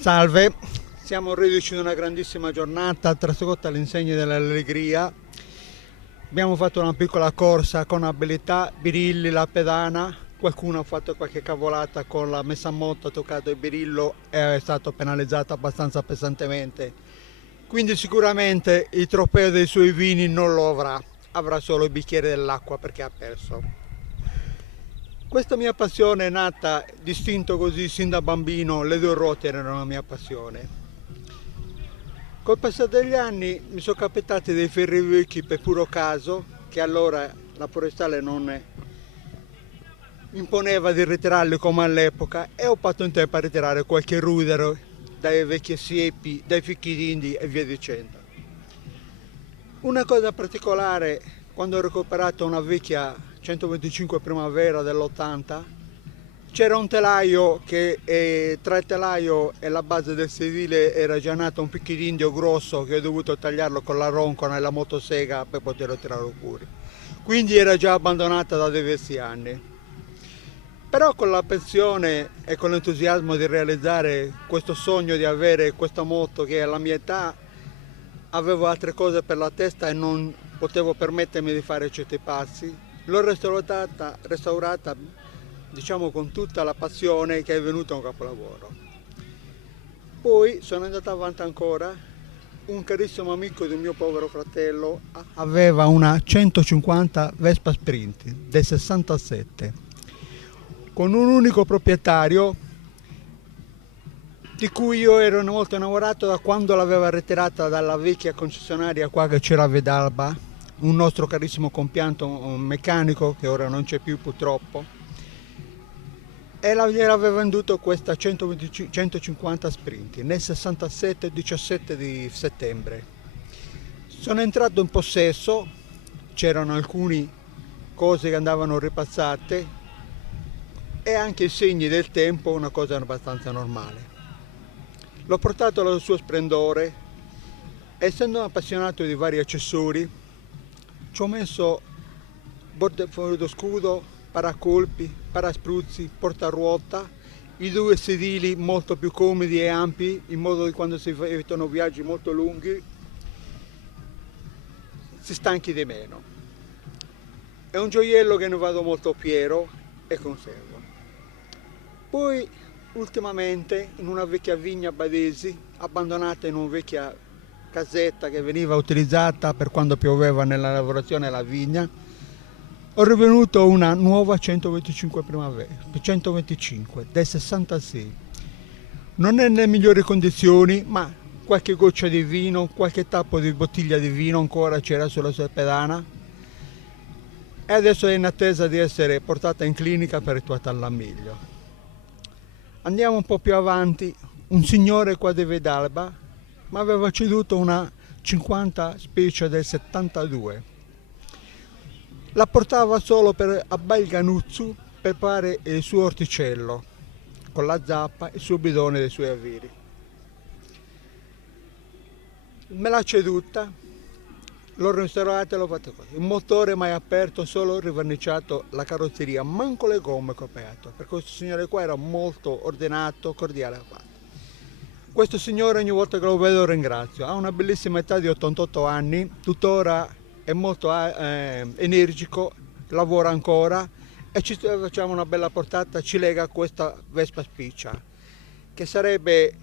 Salve, siamo reduci da una grandissima giornata trascorsa all'insegna dell'allegria. Abbiamo fatto una piccola corsa con abilità, birilli, la pedana, qualcuno ha fatto qualche cavolata con la messa a moto, ha toccato il birillo e è stato penalizzato abbastanza pesantemente. Quindi sicuramente il trofeo dei suoi vini non lo avrà solo il bicchiere dell'acqua perché ha perso. Questa mia passione è nata distinto così sin da bambino, le due ruote erano la mia passione. Col passare degli anni mi sono capitati dei ferrovecchi per puro caso, che allora la forestale non imponeva di ritirarli come all'epoca, e ho fatto in tempo a ritirare qualche rudero dalle vecchie siepi, dai fichi d'Indi e via dicendo. Una cosa particolare, quando ho recuperato una vecchia 125 Primavera dell'80, c'era un telaio che tra il telaio e la base del sedile era già nato un picchidindio grosso che ho dovuto tagliarlo con la roncola e la motosega per poterlo tirare fuori. Quindi era già abbandonata da diversi anni. Però con la pensione e con l'entusiasmo di realizzare questo sogno di avere questa moto che alla mia età avevo altre cose per la testa e non potevo permettermi di fare certi passi, l'ho restaurata diciamo con tutta la passione che è venuta un capolavoro. Poi sono andato avanti ancora, un carissimo amico del mio povero fratello aveva una 150 Vespa Sprint del 67 con un unico proprietario di cui io ero molto innamorato da quando l'aveva ritirata dalla vecchia concessionaria qua che c'era a Vedalba, un nostro carissimo compianto, un meccanico che ora non c'è più purtroppo, e gliela aveva venduto questa 150 Sprint nel 67, il 17 di settembre. Sono entrato in possesso, c'erano alcune cose che andavano ripassate e anche i segni del tempo, una cosa abbastanza normale. L'ho portato al suo splendore, essendo appassionato di vari accessori, ci ho messo bordo scudo, paracolpi, paraspruzzi, portaruota, i due sedili molto più comodi e ampi, in modo che quando si evitano viaggi molto lunghi si stanchi di meno. È un gioiello che ne vado molto fiero e conservo. Poi ultimamente in una vecchia vigna Badesi, abbandonata in una vecchia casetta che veniva utilizzata per quando pioveva nella lavorazione della vigna, ho rivenuto una nuova 125 Primavera, 125 del 66. Non è nelle migliori condizioni, ma qualche goccia di vino, qualche tappo di bottiglia di vino ancora c'era sulla sua pedana e adesso è in attesa di essere portata in clinica per rituata al meglio. Andiamo un po' più avanti, un signore qua di Vedalba mi aveva ceduto una 50 Special del 72. La portava solo a Balganuzzu per fare il suo orticello, con la zappa e il suo bidone dei suoi avviri. Me l'ha ceduta, l'ho restaurata e l'ho fatta così. Il motore mai aperto, solo riverniciato la carrozzeria, manco le gomme coperto. Per questo signore qua era molto ordinato, cordiale. Questo signore ogni volta che lo vedo lo ringrazio. Ha una bellissima età di 88 anni, tuttora è molto energico, lavora ancora e ci facciamo una bella portata, ci lega a questa Vespa Spiccia, che sarebbe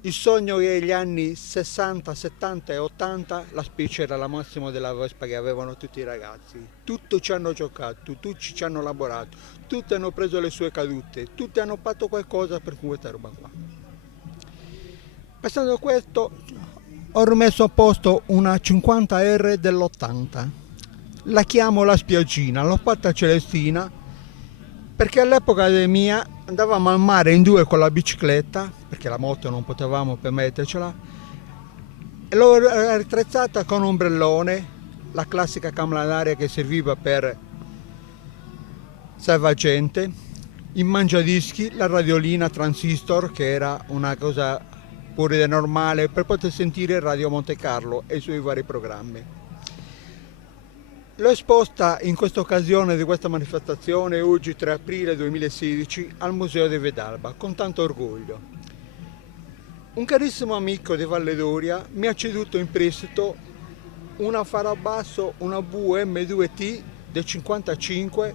il sogno che negli anni 60, 70 e 80 la Spiccia era la massima della Vespa che avevano tutti i ragazzi. Tutti ci hanno giocato, tutti ci hanno lavorato, tutti hanno preso le sue cadute, tutti hanno fatto qualcosa per questa roba qua. Passando a questo, ho rimesso a posto una 50R dell'80. La chiamo la Spiaggina, l'ho fatta celestina perché all'epoca mia andavamo al mare in due con la bicicletta, perché la moto non potevamo permettercela, e l'ho attrezzata con un ombrellone, la classica camera d'aria che serviva per salvagente, in mangiadischi, la radiolina transistor che era una cosa pure normale per poter sentire Radio Monte Carlo e i suoi vari programmi. L'ho esposta in questa occasione di questa manifestazione oggi 3 aprile 2016 al Museo di Vedalba con tanto orgoglio. Un carissimo amico di Valle d'Oria mi ha ceduto in prestito una Farabasso, una VM2T del 55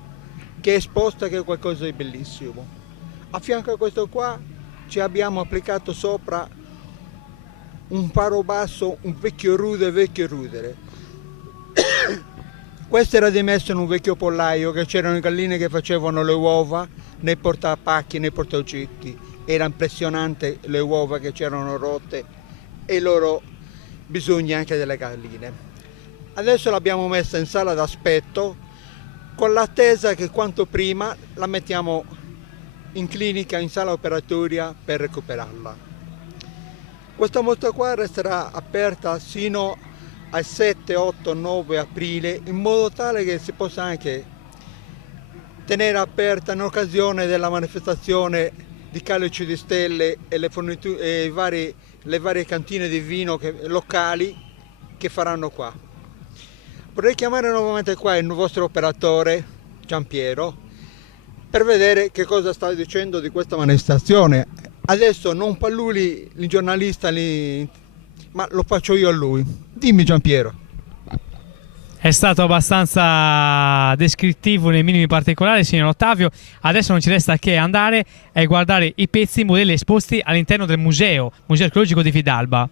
che è esposta, che è qualcosa di bellissimo. A fianco a questo qua ci abbiamo applicato sopra un faro basso, un vecchio rudere. Questo era dimesso in un vecchio pollaio, che c'erano galline che facevano le uova nei portapacchi, nei portaoggetti. Era impressionante le uova che c'erano rotte e i loro bisogni anche delle galline. Adesso l'abbiamo messa in sala d'aspetto con l'attesa che quanto prima la mettiamo in clinica, in sala operatoria per recuperarla. Questa mostra qua resterà aperta sino al 7, 8, 9 aprile, in modo tale che si possa anche tenere aperta in occasione della manifestazione di Calici di Stelle e le varie cantine di vino locali che faranno qua. Vorrei chiamare nuovamente qua il vostro operatore Giampiero per vedere che cosa sta dicendo di questa manifestazione. Adesso non palluli il giornalista lì, ma lo faccio io a lui. Dimmi Giampiero. È stato abbastanza descrittivo nei minimi particolari, signor Ottavio. Adesso non ci resta che andare e guardare i pezzi, i modelli esposti all'interno del museo archeologico di Fidalba.